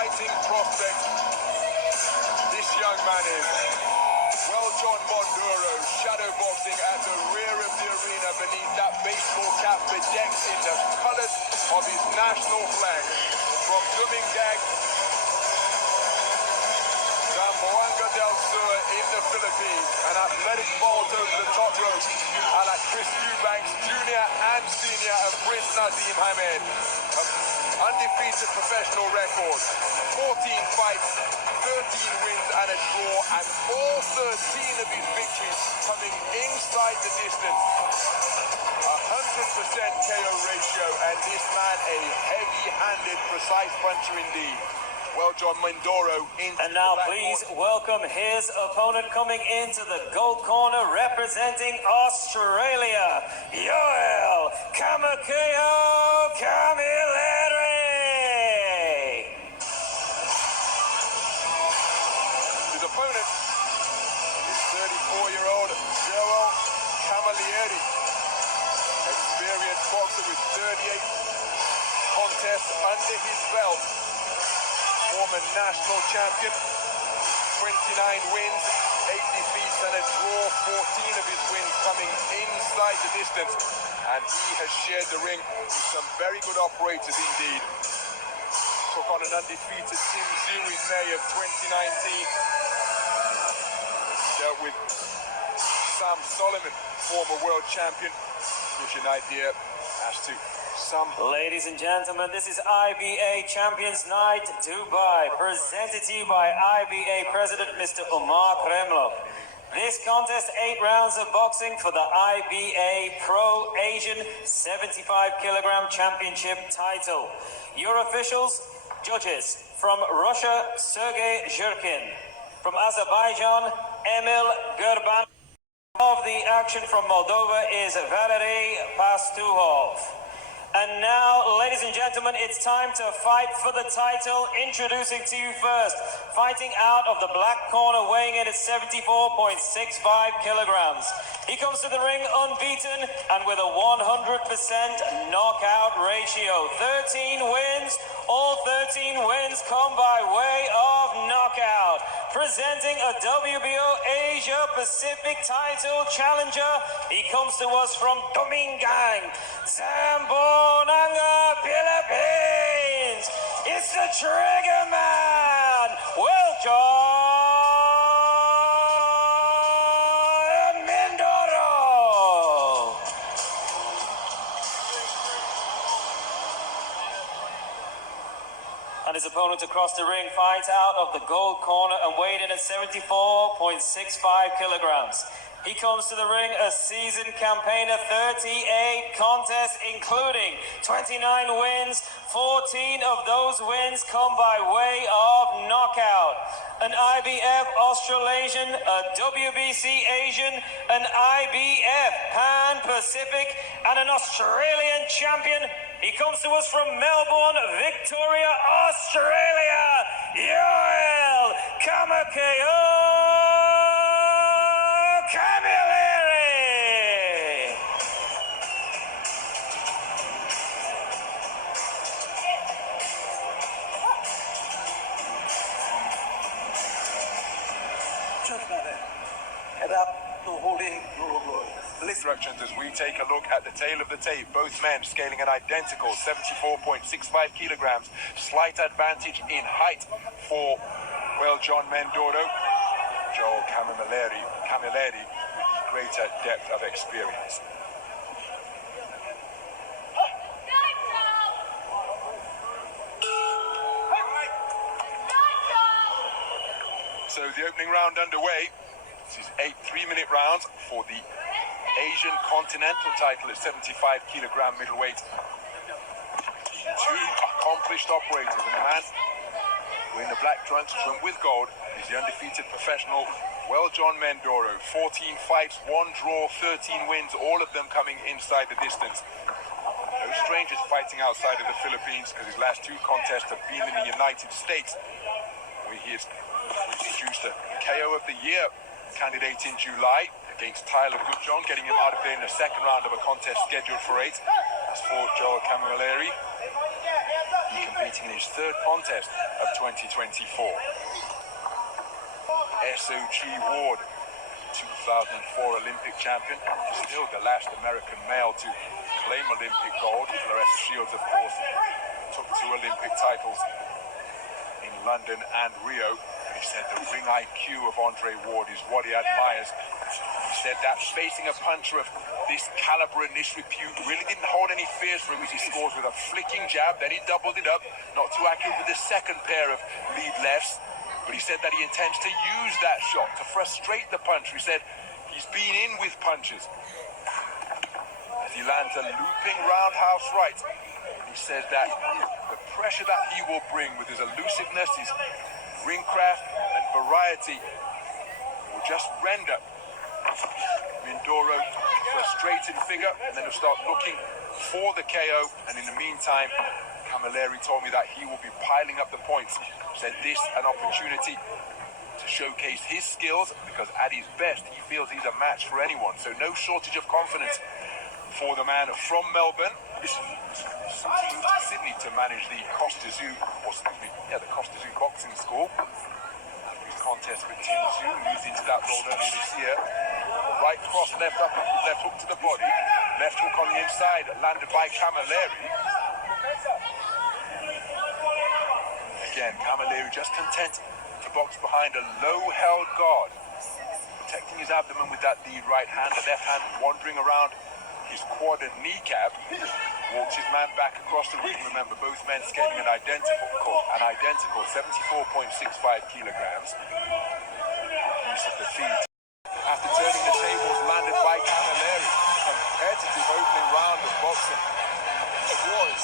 exciting prospect this young man is. Weljon mindoro shadowboxing at the rear of the arena beneath that baseball cap bedecked in the colors of his national flag. From Dumingag, Zamboanga del Sur in the Philippines, an athletic vault over the top rope a la Chris Eubanks Jr. and Sr. and Prince Naseem Hamed. Undefeated professional record, 14 fights, 13 wins and a draw, and all 13 of his victories coming inside the distance. 100% KO ratio, and this man a heavy-handed, precise puncher indeed. Weljon mindoro into and now please welcome his opponent coming into the gold corner representing Australia, Joel Camilleri. His opponent is 34-year-old Joel Camilleri, experienced boxer with 38 contests under his belt. Former national champion, 29 wins, 8 defeats and a draw, 14 of his wins coming inside the distance. And he has shared the ring with some very good operators indeed. Took on an undefeated Tim Tszyu in May of 2019. Dealt with Sam Solomon, former world champion. Gives you an idea as to some. Ladies and gentlemen, this is IBA Champions Night Dubai, presented to you by IBA President Mr. Umar Kremlov. This contest, 8 rounds of boxing for the IBA Pro Asian 75 kilogram championship title. Your officials, judges, from Russia, Sergey Zhurkin. From Azerbaijan, Emil Gurban. Of the action from Moldova is Valery Pastuhov. And now, ladies and gentlemen, it's time to fight for the title. Introducing to you first, fighting out of the black corner, weighing in at 74.65 kilograms. He comes to the ring unbeaten and with a 100% knockout ratio. 13 wins, all 13 wins come by way of knockout. Presenting a WBO Asia Pacific title challenger, he comes to us from Dumingag, Zamboanga, Philippines. It's the Trigger Man, Weljon mindoro. And his opponent across the ring fights out of the gold corner and weighed in at 74.65 kilograms. He comes to the ring a seasoned campaigner, 38 contests, including 29 wins. 14 of those wins come by way of knockout. An IBF Australasian, a WBC Asian, an IBF Pan-Pacific, and an Australian champion. He comes to us from Melbourne, Victoria, Australia, Joel Camilleri. Instructions as we take a look at the tail of the tape. Both men scaling an identical 74.65 kilograms. Slight advantage in height for Weljon mindoro. Joel Camilleri with the greater depth of experience. So the opening round underway. This is 8 3-minute rounds for the Asian Continental title at 75 kilogram middleweight. Two accomplished operators, and the man wearing the black trunks trimmed with gold is the undefeated professional Weljon mindoro. 14 fights, 1 draw, 13 wins, all of them coming inside the distance. No strangers fighting outside of the Philippines, because his last 2 contests have been in the United States, where he has produced a KO of the year candidate in July against Tyler Goodjohn, getting him out of there in the second round of a contest scheduled for 8. As for Joel Camilleri, he's competing in his third contest of 2024. SOG Ward, 2004 Olympic champion, still the last American male to claim Olympic gold. Claressa Shields, of course, took 2 Olympic titles in London and Rio. He said the ring IQ of Andre Ward is what he admires. He said that facing a puncher of this caliber and this repute really didn't hold any fears for him as he scores with a flicking jab, then he doubled it up, not too accurate with the second pair of lead lefts. But he said that he intends to use that shot to frustrate the puncher. He said he's been in with punches. As he lands a looping roundhouse right, he says that the pressure that he will bring with his elusiveness, his ring craft and variety will just render Mindoro frustrated figure, and then he'll start looking for the KO. And in the meantime, Camilleri told me that he will be piling up the points. Said this an opportunity to showcase his skills, because at his best he feels he's a match for anyone. So no shortage of confidence for the man from Melbourne. Moved to Sydney to manage the Costa Zoo, the Costa Zoo Boxing School. After his contest with Tim Zoo, moved into that role earlier this year. Right cross, left hook to the body. Left hook on the inside, landed by Camilleri. Again, Camilleri just content to box behind a low-held guard, protecting his abdomen with that lead right hand, the left hand wandering around his quad and kneecap. Walks his man back across the ring. Remember, both men scaling an identical 74.65 kilograms. Use of the feet. After turning the tables, landed by Camilleri. Competitive opening round of boxing. It was.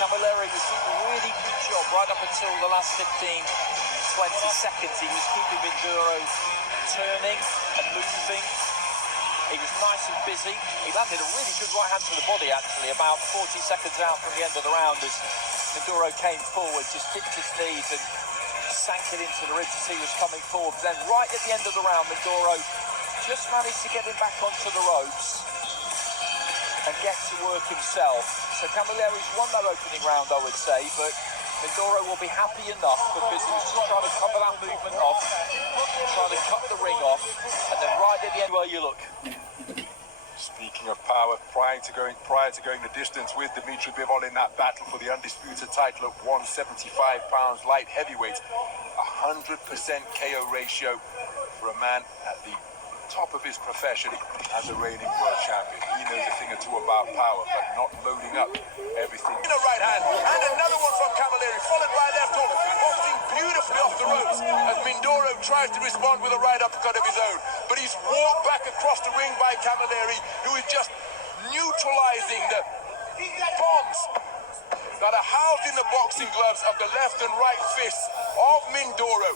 Camilleri was doing a really good job right up until the last 15-20 seconds. He was keeping Mindoro turning and moving. He was nice and busy. He landed a really good right hand to the body, actually, about 40 seconds out from the end of the round as Mindoro came forward, just dipped his knees and sank it into the ribs as he was coming forward. But then right at the end of the round, Mindoro just managed to get him back onto the ropes and get to work himself. So Camilleri's won that opening round, I would say, but Mindoro will be happy enough because he was just trying to cover that movement off, trying to cut the ring off, and then right at the end, well, you look. Speaking of power, prior to going the distance with Dimitri Bivol in that battle for the undisputed title at 175 pounds light heavyweight, 100% KO ratio for a man at the top of his profession as a reigning world champion. He knows a thing or two about power, but not loading up everything. In a right hand, and another one from Camilleri, followed by left hook, boxing beautifully off the ropes as Mindoro tries to respond with a right uppercut of his own. But he's walked back across the ring by Camilleri, who is just neutralizing the bombs that are housed in the boxing gloves of the left and right fists of Mindoro.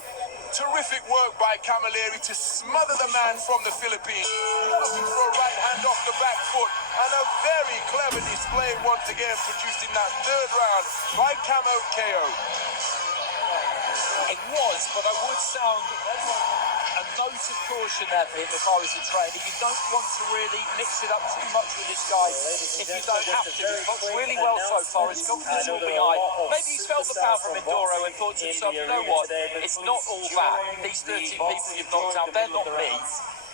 Terrific work by Camilleri to smother the man from the Philippines. Looking for a right hand off the back foot, and a very clever display once again produced in that third round by Camo KO. It was, but I would sound a note of caution there for him if I was a trainer. You don't want to really mix it up too much with this guy if you don't have to. He's boxed really well so far. His confidence will be high. Maybe he's felt the power from Mindoro and thought to himself, you know what, it's not all that. These 13 people you've knocked out, they're not me.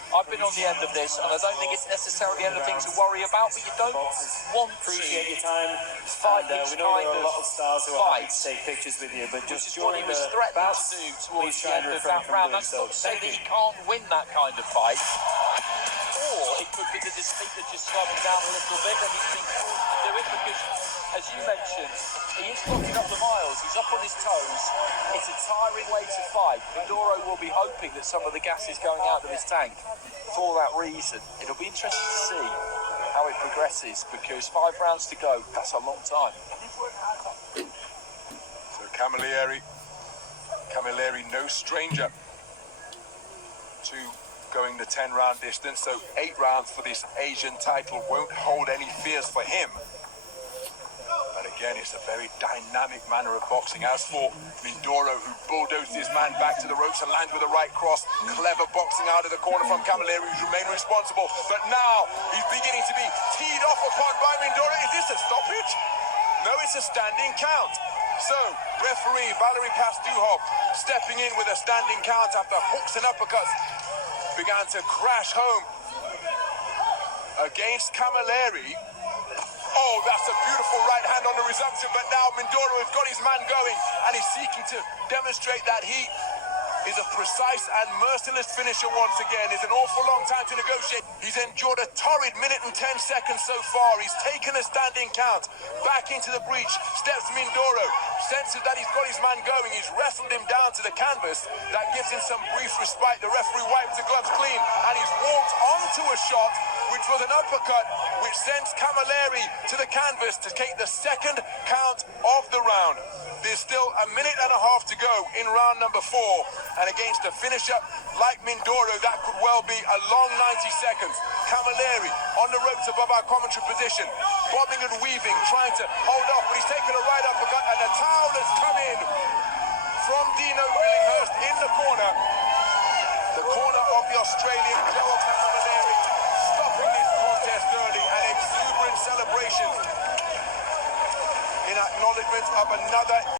I've been on the end of this, and I don't think it's necessarily anything to worry about, but you don't want to fight this kind of fight, which is what he was threatening to do towards the end of that round. That's not to say that he can't win that kind of fight, or it could be that his feet are just slowing down a little bit and he's been forced to do it because, as you mentioned, he is clocking up the miles, he's up on his toes. It's a tiring way to fight. Mindoro will be hoping that some of the gas is going out of his tank for that reason. It'll be interesting to see how it progresses because 5 rounds to go, that's a long time. So Camilleri, no stranger to going the 10-round distance, so 8 rounds for this Asian title won't hold any fears for him. But again, it's a very dynamic manner of boxing. As for Mindoro, who bulldozed his man back to the ropes and landed with a right cross. Clever boxing out of the corner from Camilleri, who's remained responsible. But now he's beginning to be teed off upon by Mindoro. Is this a stoppage? No, it's a standing count. So, referee Valery Pastuhov stepping in with a standing count after hooks and uppercuts began to crash home against Camilleri. Oh, that's a beautiful right hand on the resumption, but now Mindoro has got his man going and he's seeking to demonstrate that he is a precise and merciless finisher once again. It's an awful long time to negotiate. He's endured a torrid minute and 10 seconds so far. He's taken a standing count. Back into the breach steps Mindoro. Senses that he's got his man going. He's wrestled him down to the canvas. That gives him some brief respite. The referee wipes the gloves clean and he's walked onto a shot, which was an uppercut, which sends Camilleri to the canvas to take the second count of the round. There's still a minute and a half to go in round number 4. And against a finisher like Mindoro, that could well be a long 90 seconds. Camilleri on the ropes above our commentary position, bobbing and weaving, trying to hold off, but he's taken a right uppercut, and a towel has come in from Dino Billinghurst in the corner of the Australian Joel Camilleri, stopping this contest early, and exuberant celebrations in acknowledgement of another